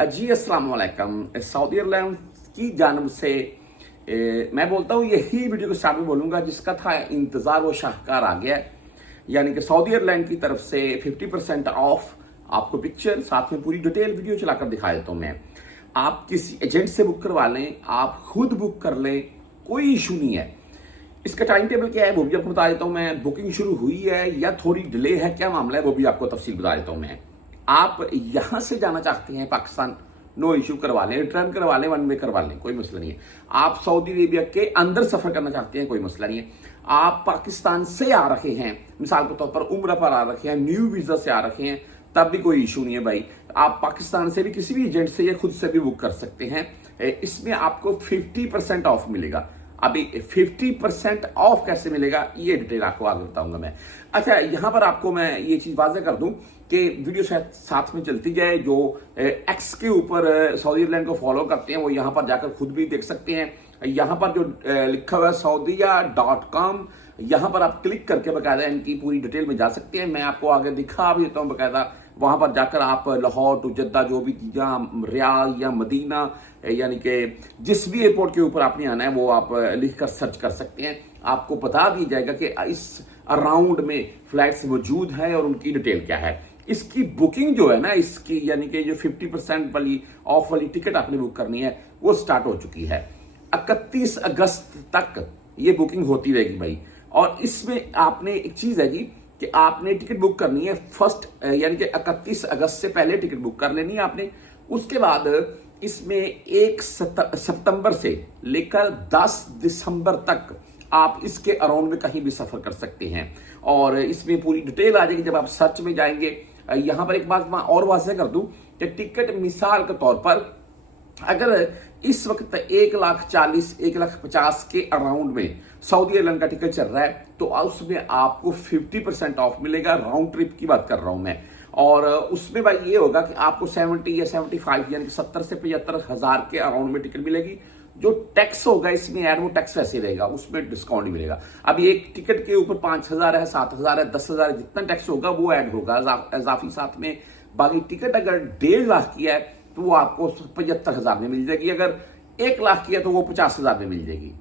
जी अस्सलाम वालेकुम। Saudi airlines की जानब से मैं बोलता हूँ, यही वीडियो को स्टार्ट में बोलूंगा जिसका था इंतजार वो शाहकार आ गया है। यानी कि सऊदी एयरलाइन की तरफ से 50% ऑफ, आपको पिक्चर साथ में पूरी डिटेल वीडियो चलाकर दिखा देता हूँ मैं। आप किसी एजेंट से बुक करवा लें, आप खुद बुक कर लें, कोई इशू नहीं है। इसका टाइम टेबल क्या है वो भी आपको बता देता हूँ मैं। बुकिंग शुरू हुई है या थोड़ी डिले है, क्या मामला है वो भी आपको तफसील बता देता हूँ मैं। आप यहां से जाना चाहते हैं पाकिस्तान, नो इशू, करवा लें, रिटर्न करवा लें, वन वे करवा लें, कोई मसला नहीं है। आप सऊदी अरेबिया के अंदर सफर करना चाहते हैं, कोई मसला नहीं है। आप पाकिस्तान से आ रहे हैं, मिसाल के तौर पर उम्र पर आ रखे हैं, न्यू वीजा से आ रखे हैं, तब भी कोई इशू नहीं है भाई। आप पाकिस्तान से भी किसी भी एजेंट से या खुद से भी बुक कर सकते हैं। इसमें आपको 50% ऑफ मिलेगा। अभी 50% ऑफ कैसे मिलेगा ये डिटेल आपको आगे बताऊंगा मैं। अच्छा, यहां पर आपको मैं ये चीज वाज़ेह कर दूं कि वीडियो शायद साथ में चलती जाए। जो एक्स के ऊपर सऊदी एयरलाइन को फॉलो करते हैं वो यहां पर जाकर खुद भी देख सकते हैं। यहां पर जो लिखा हुआ है saudiya.com, यहां पर आप क्लिक करके बकायदा इनकी पूरी डिटेल में जा सकते हैं। मैं आपको आगे दिखा भी देता हूं बकायदा। वहां पर जाकर आप लाहौर टू जद्दा, जो भी रियाद या मदीना, यानी कि जिस भी एयरपोर्ट के ऊपर आपने आना है वो आप लिखकर सर्च कर सकते हैं। आपको बता दिया जाएगा कि इस अराउंड में फ्लाइट्स मौजूद हैं और उनकी डिटेल क्या है। इसकी बुकिंग जो है ना, इसकी यानी कि जो 50% वाली ऑफ वाली टिकट आपने बुक करनी है वो स्टार्ट हो चुकी है। 31 अगस्त तक ये बुकिंग होती रहेगी भाई। और इसमें आपने एक चीज है जी कि आपने टिकट बुक करनी है फर्स्ट, यानी कि 31 अगस्त से पहले टिकट बुक कर लेनी है आपने। उसके बाद इसमें 1 सितंबर से लेकर 10 दिसंबर तक आप इसके अराउंड में कहीं भी सफर कर सकते हैं और इसमें पूरी डिटेल आ जाएगी जब आप सर्च में जाएंगे। यहां पर एक बात मैं और वाज़ेह कर दूं कि टिकट मिसाल के तौर पर अगर इस वक्त 1,40,000 1,50,000 के अराउंड में सऊदी एयरलाइन का टिकट चल रहा है तो उसमें आपको 50% ऑफ मिलेगा। राउंड ट्रिप की बात कर रहा हूं मैं। और उसमें भाई ये होगा कि आपको 70 या 75 यानी कि 70 से 75 हजार के अराउंड में टिकट मिलेगी। जो टैक्स होगा इसमें ऐड, वो टैक्स वैसे रहेगा, उसमें डिस्काउंट नहीं मिलेगा। अभी एक टिकट के ऊपर 5,000 है, 7,000 है, 10,000 है, जितना टैक्स होगा वो ऐड होगा इजाफी साथ में। बाकी टिकट अगर 1.5 लाख की है तो वो आपको 75,000 में मिल जाएगी। अगर 1 लाख की है तो वो 50,000 में मिल जाएगी।